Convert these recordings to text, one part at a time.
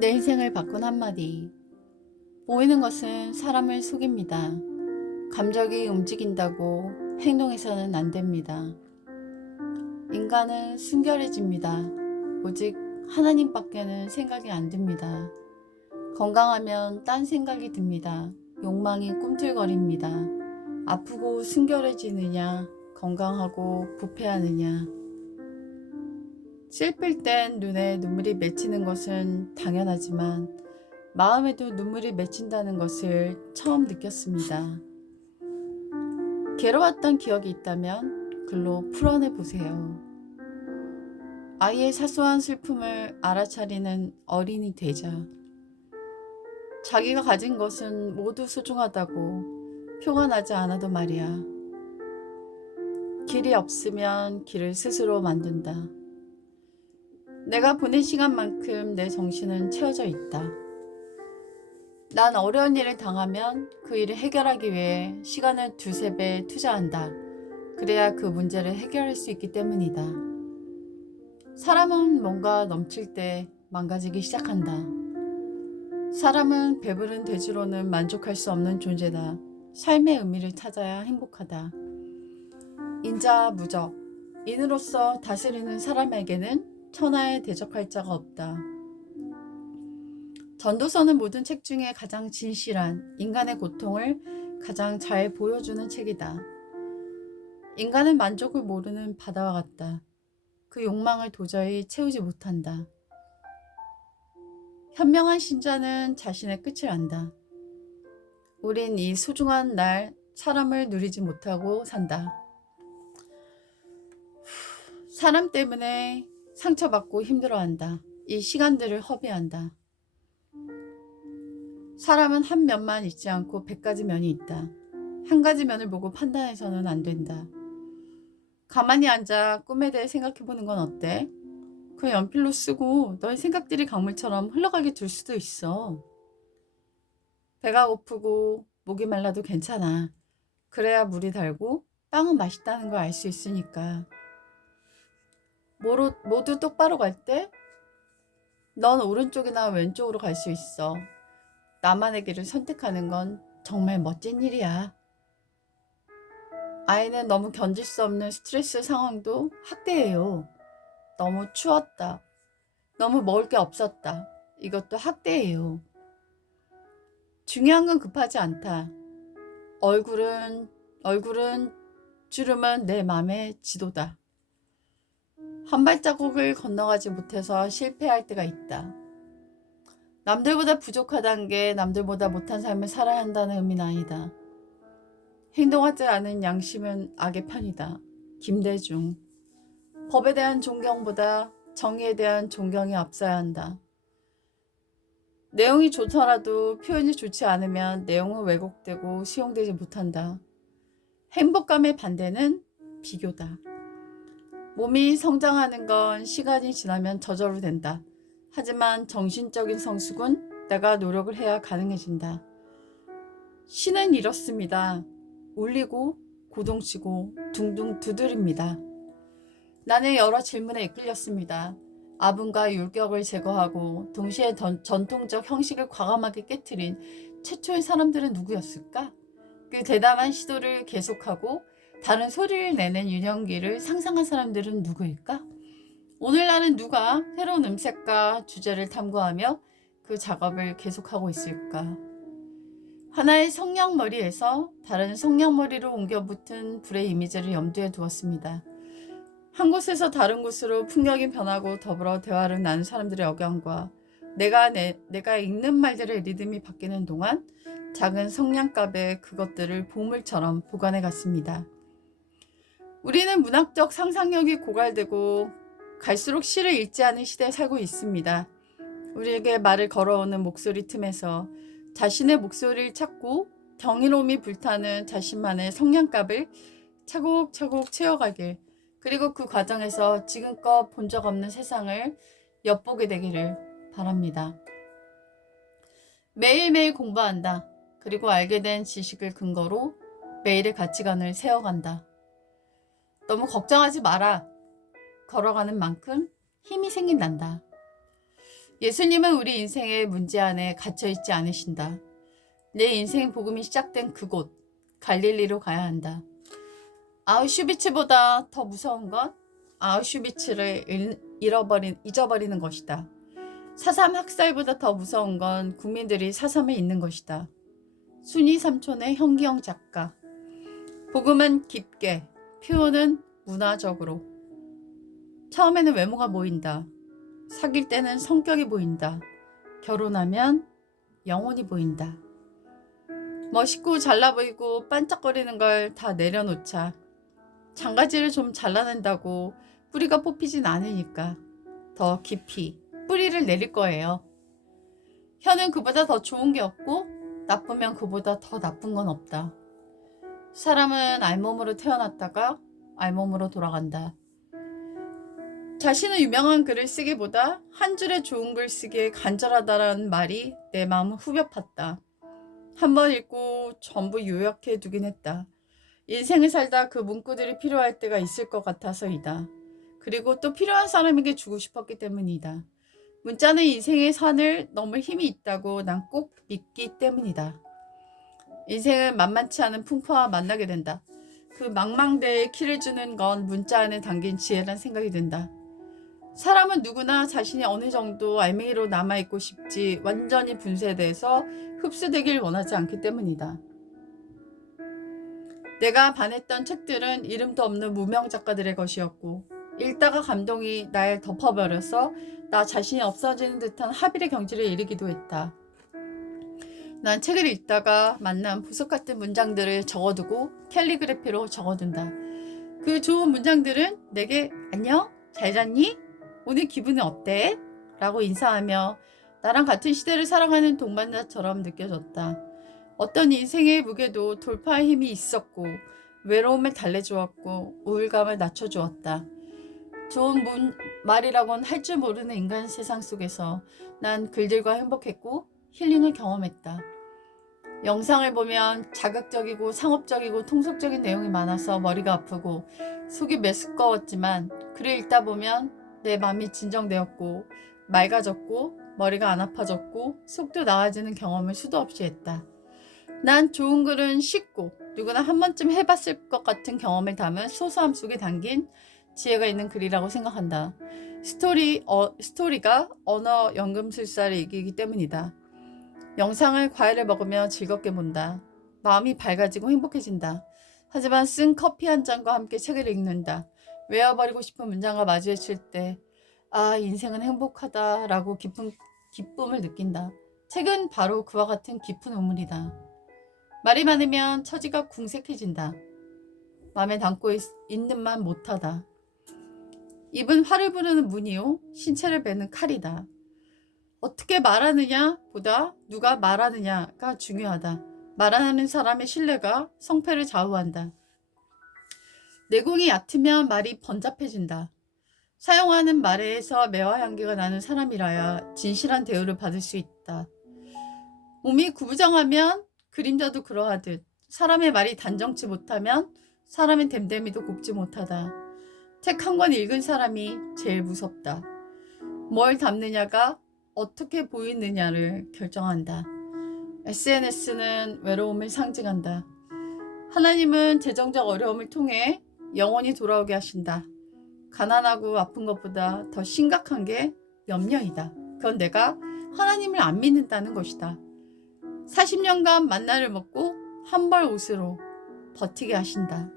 내 인생을 바꾼 한마디. 보이는 것은 사람을 속입니다. 감정이 움직인다고 행동해서는 안 됩니다. 인간은 순결해집니다. 오직 하나님밖에는 생각이 안 듭니다. 건강하면 딴 생각이 듭니다. 욕망이 꿈틀거립니다. 아프고 순결해지느냐, 건강하고 부패하느냐. 슬플 땐 눈에 눈물이 맺히는 것은 당연하지만 마음에도 눈물이 맺힌다는 것을 처음 느꼈습니다. 괴로웠던 기억이 있다면 글로 풀어내 보세요. 아이의 사소한 슬픔을 알아차리는 어린이 되자. 자기가 가진 것은 모두 소중하다고 표가 나지 않아도 말이야. 길이 없으면 길을 스스로 만든다. 내가 보낸 시간만큼 내 정신은 채워져 있다. 난 어려운 일을 당하면 그 일을 해결하기 위해 시간을 두세 배 투자한다. 그래야 그 문제를 해결할 수 있기 때문이다. 사람은 뭔가 넘칠 때 망가지기 시작한다. 사람은 배부른 돼지로는 만족할 수 없는 존재다. 삶의 의미를 찾아야 행복하다. 인자무적, 인으로서 다스리는 사람에게는 천하에 대적할 자가 없다. 전도서는 모든 책 중에 가장 진실한 인간의 고통을 가장 잘 보여주는 책이다. 인간은 만족을 모르는 바다와 같다. 그 욕망을 도저히 채우지 못한다. 현명한 신자는 자신의 끝을 안다. 우린 이 소중한 날 사람을 누리지 못하고 산다. 사람 때문에 상처받고 힘들어한다. 이 시간들을 허비한다. 사람은 한 면만 있지 않고 100가지 면이 있다. 한 가지 면을 보고 판단해서는 안 된다. 가만히 앉아 꿈에 대해 생각해보는 건 어때? 그 연필로 쓰고 너의 생각들이 강물처럼 흘러가게 둘 수도 있어. 배가 고프고 목이 말라도 괜찮아. 그래야 물이 달고 빵은 맛있다는 걸 알 수 있으니까. 모두 똑바로 갈 때 넌 오른쪽이나 왼쪽으로 갈 수 있어. 나만의 길을 선택하는 건 정말 멋진 일이야. 아이는 너무 견딜 수 없는 스트레스 상황도 학대예요. 너무 추웠다. 너무 먹을 게 없었다. 이것도 학대예요. 중요한 건 급하지 않다. 얼굴은 주름은 내 맘의 지도다. 한 발자국을 건너가지 못해서 실패할 때가 있다. 남들보다 부족하다는 게 남들보다 못한 삶을 살아야 한다는 의미는 아니다. 행동하지 않은 양심은 악의 편이다. 김대중. 법에 대한 존경보다 정의에 대한 존경이 앞서야 한다. 내용이 좋더라도 표현이 좋지 않으면 내용은 왜곡되고 수용되지 못한다. 행복감의 반대는 비교다. 몸이 성장하는 건 시간이 지나면 저절로 된다. 하지만 정신적인 성숙은 내가 노력을 해야 가능해진다. 신은 이렇습니다. 울리고 고동치고 둥둥 두드립니다. 나는 여러 질문에 이끌렸습니다. 아분과 율격을 제거하고 동시에 전통적 형식을 과감하게 깨트린 최초의 사람들은 누구였을까? 그 대담한 시도를 계속하고 다른 소리를 내는 유년기를 상상한 사람들은 누구일까? 오늘날은 누가 새로운 음색과 주제를 탐구하며 그 작업을 계속하고 있을까? 하나의 성냥머리에서 다른 성냥머리로 옮겨 붙은 불의 이미지를 염두에 두었습니다. 한 곳에서 다른 곳으로 풍경이 변하고 더불어 대화를 나눈 사람들의 억양과 내가 읽는 말들의 리듬이 바뀌는 동안 작은 성냥갑에 그것들을 보물처럼 보관해 갔습니다. 우리는 문학적 상상력이 고갈되고 갈수록 시를 읽지 않은 시대에 살고 있습니다. 우리에게 말을 걸어오는 목소리 틈에서 자신의 목소리를 찾고 경이로움이 불타는 자신만의 성냥갑을 차곡차곡 채워가길, 그리고 그 과정에서 지금껏 본 적 없는 세상을 엿보게 되기를 바랍니다. 매일매일 공부한다. 그리고 알게 된 지식을 근거로 매일의 가치관을 세워간다. 너무 걱정하지 마라. 걸어가는 만큼 힘이 생긴단다. 예수님은 우리 인생의 문제 안에 갇혀있지 않으신다. 내 인생 복음이 시작된 그곳 갈릴리로 가야 한다. 아우슈비츠보다 더 무서운 건 아우슈비츠를 잊어버리는 것이다. 4.3 학살보다 더 무서운 건 국민들이 4.3을 잊는 것이다. 순이 삼촌의 현기영 작가. 복음은 깊게, 표현은 문화적으로. 처음에는 외모가 보인다. 사귈 때는 성격이 보인다. 결혼하면 영혼이 보인다. 멋있고 잘나 보이고 반짝거리는 걸 다 내려놓자. 장가지를 좀 잘라낸다고 뿌리가 뽑히진 않으니까 더 깊이 뿌리를 내릴 거예요. 혀는 그보다 더 좋은 게 없고 나쁘면 그보다 더 나쁜 건 없다. 사람은 알몸으로 태어났다가 알몸으로 돌아간다. 자신은 유명한 글을 쓰기보다 한 줄의 좋은 글 쓰기에 간절하다라는 말이 내 마음을 후벼 팠다. 한번 읽고 전부 요약해 두긴 했다. 인생을 살다 그 문구들이 필요할 때가 있을 것 같아서이다. 그리고 또 필요한 사람에게 주고 싶었기 때문이다. 문자는 인생의 산을 넘을 힘이 있다고 난 꼭 믿기 때문이다. 인생은 만만치 않은 풍파와 만나게 된다. 그 망망대해에 키를 주는 건 문자 안에 담긴 지혜란 생각이 든다. 사람은 누구나 자신이 어느 정도 알맹이로 남아있고 싶지 완전히 분쇄돼서 흡수되길 원하지 않기 때문이다. 내가 반했던 책들은 이름도 없는 무명 작가들의 것이었고 읽다가 감동이 날 덮어버려서 나 자신이 없어지는 듯한 합일의 경지를 이르기도 했다. 난 책을 읽다가 만난 보석 같은 문장들을 적어두고 캘리그래피로 적어둔다. 그 좋은 문장들은 내게 안녕? 잘 잤니? 오늘 기분은 어때? 라고 인사하며 나랑 같은 시대를 살아가는 동반자처럼 느껴졌다. 어떤 인생의 무게도 돌파할 힘이 있었고 외로움을 달래주었고 우울감을 낮춰주었다. 좋은 말이라곤 할 줄 모르는 인간 세상 속에서 난 글들과 행복했고 힐링을 경험했다. 영상을 보면 자극적이고 상업적이고 통속적인 내용이 많아서 머리가 아프고 속이 메스꺼웠지만 글을 읽다 보면 내 마음이 진정되었고 맑아졌고 머리가 안 아파졌고 속도 나아지는 경험을 수도 없이 했다. 난 좋은 글은 쉽고 누구나 한 번쯤 해봤을 것 같은 경험을 담은 소소함 속에 담긴 지혜가 있는 글이라고 생각한다. 스토리가 언어 연금술사를 이기기 때문이다. 영상을 과일을 먹으며 즐겁게 본다. 마음이 밝아지고 행복해진다. 하지만 쓴 커피 한 잔과 함께 책을 읽는다. 외워버리고 싶은 문장과 마주했을 때 아, 인생은 행복하다 라고 기쁨을 느낀다. 책은 바로 그와 같은 깊은 우물이다. 말이 많으면 처지가 궁색해진다. 마음에 담고 있는 만 못하다. 입은 화를 부르는 문이요 신체를 베는 칼이다. 어떻게 말하느냐 보다 누가 말하느냐가 중요하다. 말하는 사람의 신뢰가 성패를 좌우한다. 내공이 얕으면 말이 번잡해진다. 사용하는 말에서 매화 향기가 나는 사람이라야 진실한 대우를 받을 수 있다. 몸이 구부정하면 그림자도 그러하듯 사람의 말이 단정치 못하면 사람의 됨됨이도 곱지 못하다. 책 한 권 읽은 사람이 제일 무섭다. 뭘 담느냐가 어떻게 보이느냐를 결정한다. SNS는 외로움을 상징한다. 하나님은 재정적 어려움을 통해 영원히 돌아오게 하신다. 가난하고 아픈 것보다 더 심각한 게 염려이다. 그건 내가 하나님을 안 믿는다는 것이다. 40년간 만나를 먹고 한 벌 옷으로 버티게 하신다.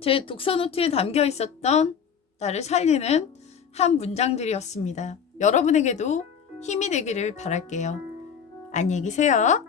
제 독서노트에 담겨 있었던 나를 살리는 한 문장들이었습니다. 여러분에게도 힘이 되기를 바랄게요. 안녕히 계세요.